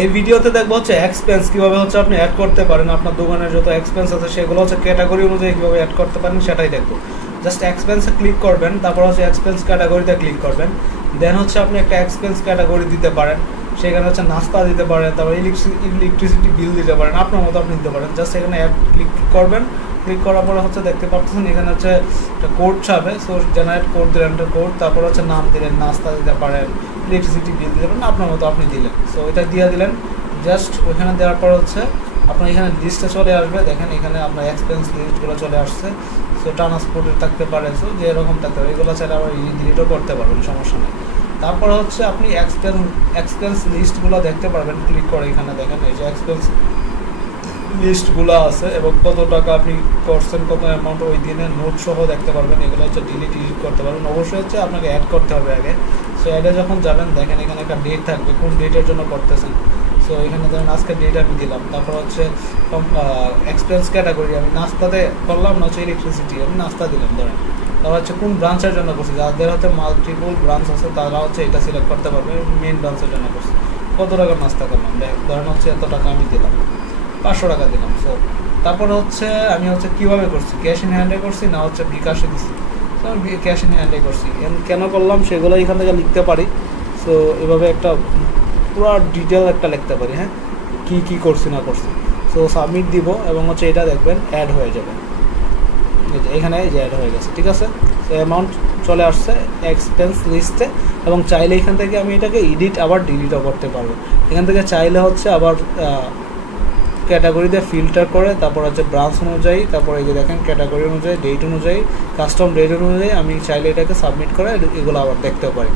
এই ভিডিওতে দেখবো হচ্ছে এক্সপেন্স কিভাবে হচ্ছে আপনি অ্যাড করতে পারেন। আপনার দোকানের যত এক্সপেন্স আছে সেগুলো হচ্ছে ক্যাটাগরি অনুযায়ী কিভাবে অ্যাড করতে পারেন সেটাই দেখবো। জাস্ট এক্সপেন্সে ক্লিক করবেন, তারপর হচ্ছে এক্সপেন্স ক্যাটাগরিতে ক্লিক করবেন। দেন হচ্ছে আপনি একটা এক্সপেন্স ক্যাটাগরি দিতে পারেন, সেখানে হচ্ছে নাস্তা দিতে পারেন, তারপর ইলেকট্রিসিটি বিল দিতে পারেন, আপনার মতো আপনি দিতে পারেন। জাস্ট এখানে অ্যাড ক্লিক করবেন, ক্লিক করার পরে হচ্ছে দেখতে পাচ্ছেন এখানে হচ্ছে একটা কোড ছাবে। সো জেনারেট কোড দিলেন, একটা কোড, তারপর হচ্ছে নাম দিলেন, নাস্তা দিতে পারেন, ইলেকট্রিসিটি বিল দিতে পারেন, আপনার মতো আপনি দিলেন। সো এটা দিয়ে দিলেন। জাস্ট ওইখানে দেওয়ার পর হচ্ছে আপনার এখানে লিস্টে চলে আসবে। দেখেন এখানে আপনার এক্সপেন্স লিস্টগুলো চলে আসছে। সো ট্রান্সপোর্টের থাকতে পারে, সো যে এরকম থাকতে পারে, এগুলো চাইলে আবার ডিলিটও করতে পারবেন, সমস্যা নেই। তারপর হচ্ছে আপনি এক্সপেন্স লিস্টগুলো দেখতে পারবেন ক্লিক করে। এখানে দেখেন এই যে এক্সপেন্স লিস্টগুলো আছে এবং কত টাকা আপনি করছেন, কত অ্যামাউন্ট ওই দিনের নোট সহ দেখতে পারবেন। এগুলো হচ্ছে ডিলিট করতে পারবেন। অবশ্যই হচ্ছে আপনাকে অ্যাড করতে হবে আগে। সো অ্যাডে যখন যাবেন দেখেন এখানে একটা ডেট থাকবে, কোন ডেটের জন্য করতেছেন। সো এখানে ধরেন আজকে ডেট আমি দিলাম। তারপর হচ্ছে এক্সপেন্স ক্যাটাগরি আমি নাস্তাতে করলাম, না হচ্ছে ইলেকট্রিসিটি আমি নাস্তা দিলাম ধরেন। তারপর হচ্ছে কোন ব্রাঞ্চের জন্য করছি, যাদের হচ্ছে মাল্টিপল ব্রাঞ্চ আছে তারা হচ্ছে এটা সিলেক্ট করতে পারবে। মেন ব্রাঞ্চের জন্য করছি, কত টাকা নাস্তা করলাম, ধরেন হচ্ছে এত টাকা আমি দিলাম, 500 টাকা দিলাম। সো তারপর হচ্ছে আমি হচ্ছে কীভাবে করছি, ক্যাশ ইন হ্যান্ডে করছি না হচ্ছে বিকাশে দিচ্ছি। তো আমি ক্যাশ ইন হ্যান্ডে করছি। কেন করলাম সেগুলো এখান থেকে লিখতে পারি। সো এভাবে একটা পুরো ডিটেল একটা লিখতে পারি, হ্যাঁ, কী করছি না করছি। সো সাবমিট দিব এবং হচ্ছে এটা দেখবেন অ্যাড হয়ে যাবে। এখানে যে অ্যাড হয়ে গেছে, ঠিক আছে। সো অ্যামাউন্ট চলে আসছে এক্সপেন্স লিস্টে এবং চাইলে এখান থেকে আমি এটাকে এডিট আবার ডিলিটও করতে পারবো। এখান থেকে চাইলে হচ্ছে আবার ক্যাটাগরিতে ফিল্টার করে, তারপর হচ্ছে ব্রাঞ্চ অনুযায়ী, তারপর এই যে দেখেন ক্যাটাগরি অনুযায়ী, ডেট অনুযায়ী, কাস্টম ডেট অনুযায়ী আমি চাইলে এটাকে সাবমিট করে এগুলো আবার দেখতেও পারি।